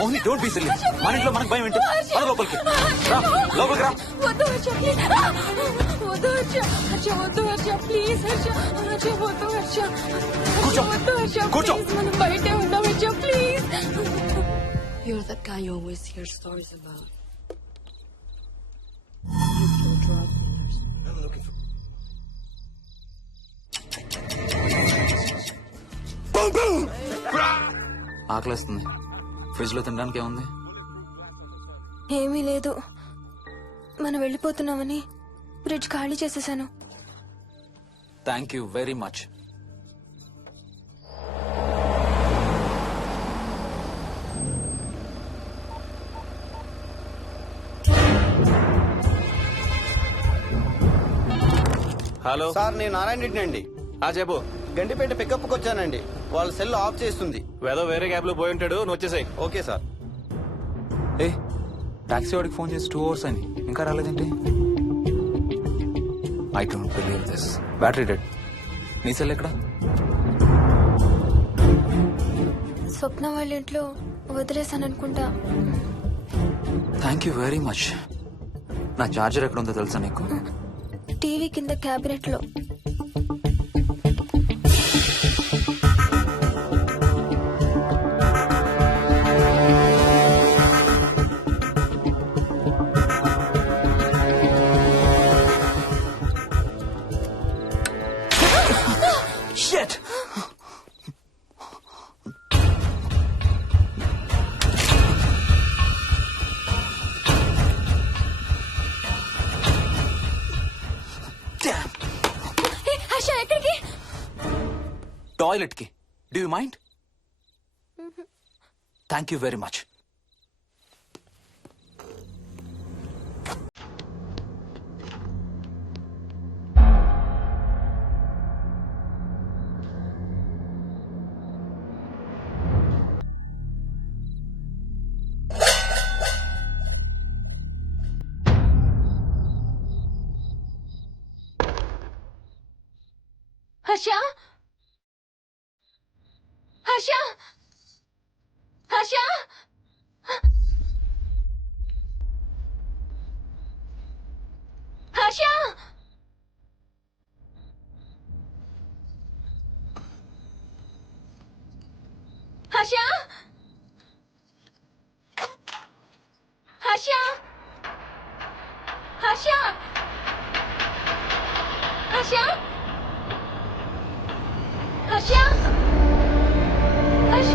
Mohini don't be silly. మన ఇంట్లో మనకు భయం ఏంటి? మన లోపలికి రా, లోపలికి రా. వద్దు హర్ష ప్లీజ్, వద్దు హర్ష, హర్ష వద్దు హర్ష ప్లీజ్, హర్ష హర్ష వద్దు హర్ష, కూర్చో. వద్దు హర్ష కూర్చో. ప్లీజ్, మనం బయటే ఉందాం Harsha please. You're the guy you always hear stories about. You kill drug dealers. ఆకలిస్తుంది. ఫ్రిడ్జ్ లో తినడానికి ఏముంది? ఏమీ లేదు, మనం వెళ్ళిపోతున్నామని ఫ్రిడ్జ్ ఖాళీ చేసేసాను. Thank you very much. Hello sir, నేను నారాయణ రెడ్డి అండి. చెప్పు. గండిపేట పికప్కి వచ్చానండి. వాళ్ళ సెల్ ఆఫ్ చేస్తుంది. వేదో వేరే క్యాబ్ లో పోయి ఉంటాడు, నువ్వు వచ్చేసాయి. Okay sir. ఏ టాక్సీ వాడికి ఫోన్ చేసి 2 hours అని ఇంకా రాలేదేంటి? I don't believe this. Battery dead. నీ సెల్ ఎక్కడ? స్వప్న వాళ్ళ ఇంట్లో వదిలేసాను అనుకుంటా. Thank you very much. నా చార్జర్ ఎక్కడ ఉందో తెలుసా నీకు? టీవీ కింద క్యాబినెట్ లో. Shit! Damn! హర్ష ఎక్కడికి? టాయిలెట్ కి. Do you mind? Thank you very much. Harsha, Harsha, Harsha, Harsha, Harsha, Harsha, Harsha, Harsha, Harsha, Harsha.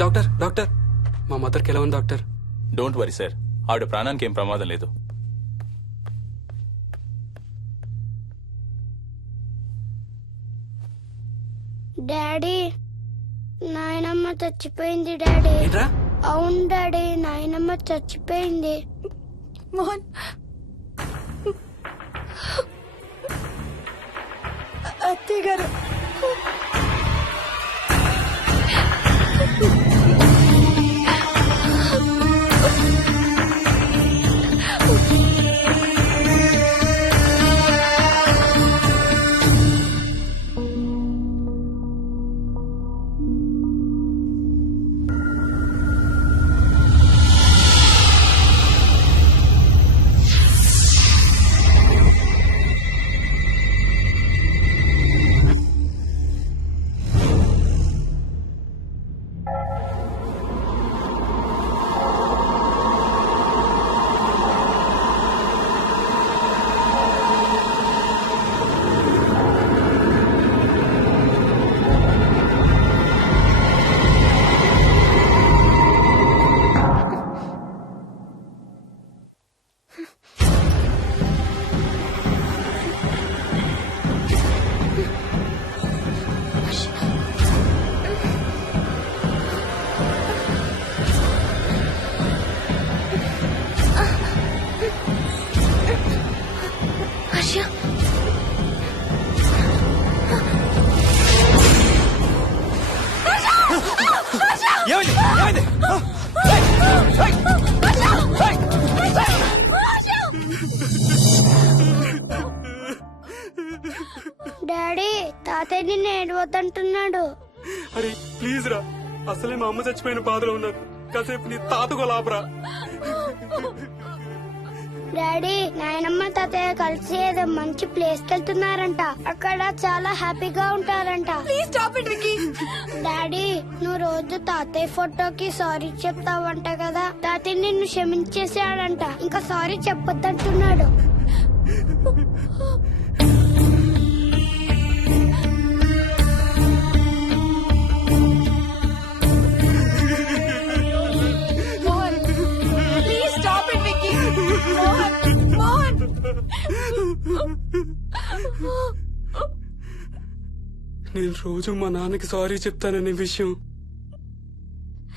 Doctor doctor, మా మదర్కి ఎలా ఉంది డాక్టర్? డోంట్ వరీ సార్, ఆవిడ ప్రాణానికి ఏం ప్రమాదం లేదు. డాడీ, నాయనమ్మ చచ్చిపోయింది డాడీ. ఏంట్రా? అవును డాడీ, నాయనమ్మ చచ్చిపోయింది. మోహన్, అత్తయ్య గారు. డాడీ తాతయ్య నిన్ను ఏడవద్దంటున్నాడు. అరే ప్లీజ్ రా, అసలే మా అమ్మ చచ్చిపోయిన బాధలో ఉన్నాను. కాసేపు నీ తాతకు లాభరా. డాడీ నాయనమ్మ తాతయ్య కలిసి ఏదో మంచి ప్లేస్ కి వెళ్తున్నారంట. అక్కడ చాలా హ్యాపీగా ఉంటారంట. Please stop it Vicky. Daddy నువ్వు రోజు తాతయ్య ఫోటోకి సారీ చెప్తావంట కదా. తాతయ్య నిన్ను క్షమించేసాడంట. ఇంకా సారీ చెప్పొద్దంటున్నాడు. Mohan please stop it Vicky. Mohan నేను రోజు మా నాన్నకి సారీ చెప్తాననే విషయం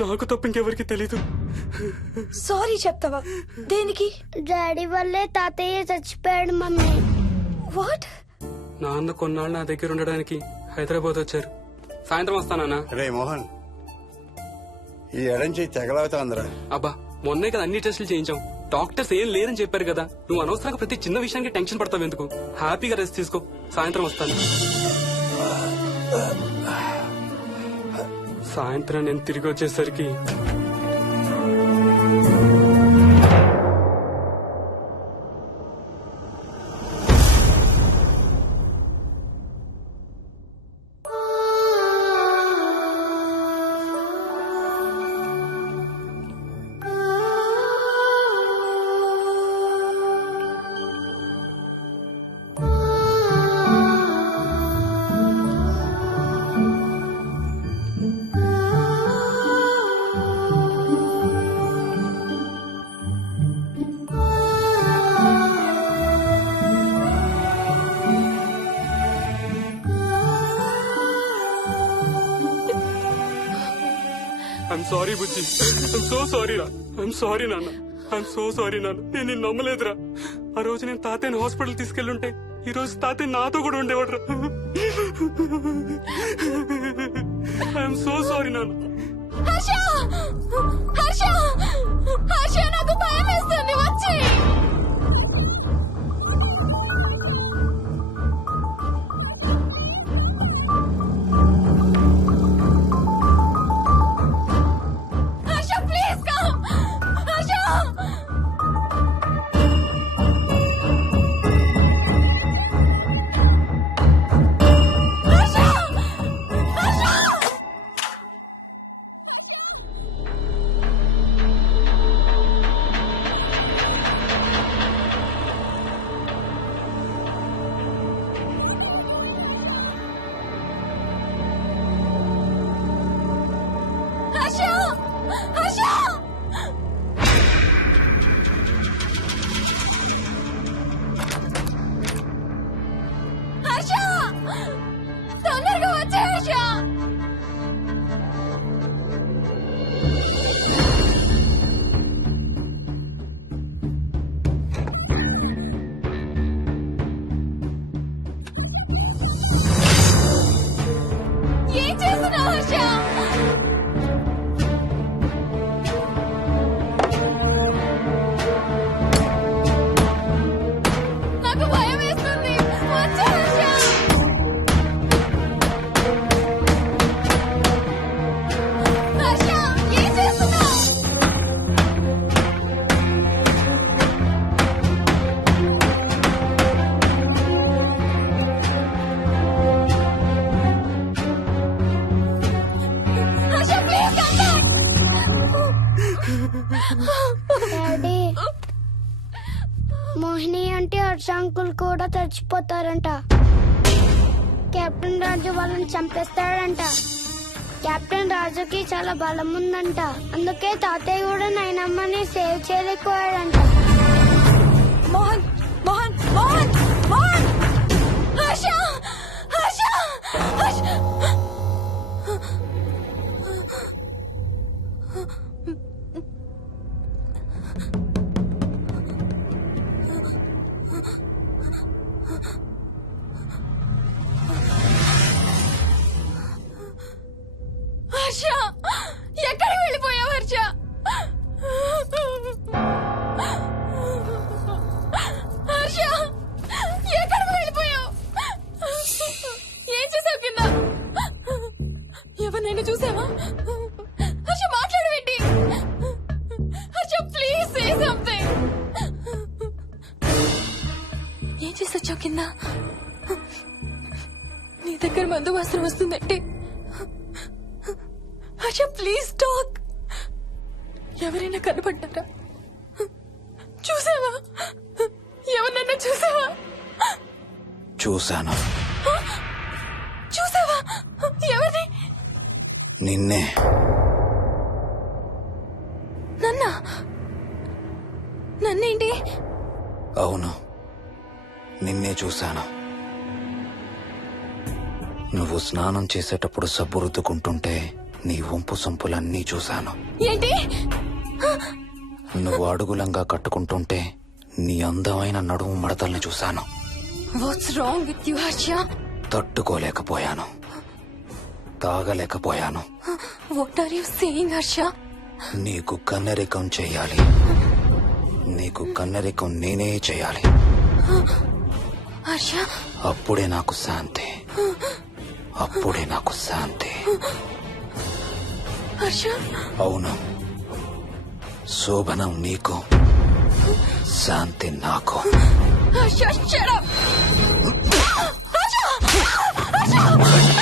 నాకు తప్ప ఇంకెవరికి తెలీదు. సారీ చెప్తావా? దేనికి? డాడీ వల్లే తాతయ్య చచ్చిపోయాడు మమ్మీ. వాట్? నాన్న కొన్నాళ్ళు నా దగ్గర ఉండడానికి హైదరాబాద్ వచ్చారు. సాయంత్రం వస్తానా? రే మోహన్, ఈ ఎడం చేయి తెగలవుతాందిరా. అబ్బా మొన్నే కదా అన్ని టెస్టులు చేయించాం. డాక్టర్స్ ఏం లేదని చెప్పారు కదా. నువ్వు అనవసరంగా ప్రతి చిన్న విషయానికి టెన్షన్ పడతావు ఎందుకు? హ్యాపీగా రెస్ట్ తీసుకో. సాయంత్రం వస్తాను. సాయంత్రం నేను తిరిగి వచ్చేసరికి I'm sorry Bujji. I'm so sorry రా. ఐఎమ్ సారీ నాన్న. ఐఎమ్ సో సారీ నాన్న. నేను నిన్ను నమ్మలేదురా. ఆ రోజు నేను తాతయ్యని హాస్పిటల్ తీసుకెళ్ళుంటే ఈ రోజు తాతయ్య నాతో కూడా ఉండేవాడు రా. ఐఎమ్ సో సారీ నాన్న. హర్ష హర్ష హర్ష నాకు భయం వేస్తుంది. వచ్చి హర్ష ప్లీజ్ కమ్. హర్ష హర్ష హర్ష హర్ష తొందరగా వచ్చే హర్ష. ఏం చేస్తున్నావు హర్ష? నాకు భయం వేస్తుంది. వచ్చే హర్ష. హర్ష ఏం చేస్తున్నావు? Harsha please come back. Daddy Mohini అంటే హర్ష అంకుల్ కూడా చచ్చిపోతారంట. కెప్టెన్ రాజు వాళ్ళని చంపేస్తాడంట. కెప్టెన్ రాజుకి చాలా బలం ఉందంట. అందుకే తాతయ్య కూడా నాయనమ్మని సేవ్ చేయలేకపోయాడంట. మోహన్ మోహన్ మోహన్ మోహన్ హర్ష హర్ష హర్ష హర్ష ఎక్కడికి వెళ్ళిపోయావు హర్ష? దగ్గర మందు వాసన వస్తుందంటే హర్ష ప్లీజ్ టాక్. ఎవరైనా కనపడ్డారా? చూసావా? ఎవరినన్నా చూసావా? చూశాను. చూసావా? ఎవరిని? నిన్నే. నన్నేంటి? అవును, నిన్నే చూశాను. నువ్వు స్నానం చేసేటప్పుడు సబ్బు రుద్దుకుంటుంటే నీ వంపు సొంపులన్నీ చూశాను. ఏంటి? నువ్వు అడుగులంగా కట్టుకుంటుంటే నీ అందమైన నడుము మడతల్ని చూశాను. What's wrong with you Harsha? తట్టుకోలేకపోయాను, తాగలేకపోయాను. What are you saying Harsha? నీకు కన్నరికం చెయ్యాలి. నీకు కన్నరికం నేనే చేయాలి. హర్ష, అప్పుడే నాకు శాంతి. అప్పుడే నాకు శాంతి. హర్ష, అవును, శోభనం నీకు, శాంతి నాకు. Harsha, shut up! హర్ష! హర్ష!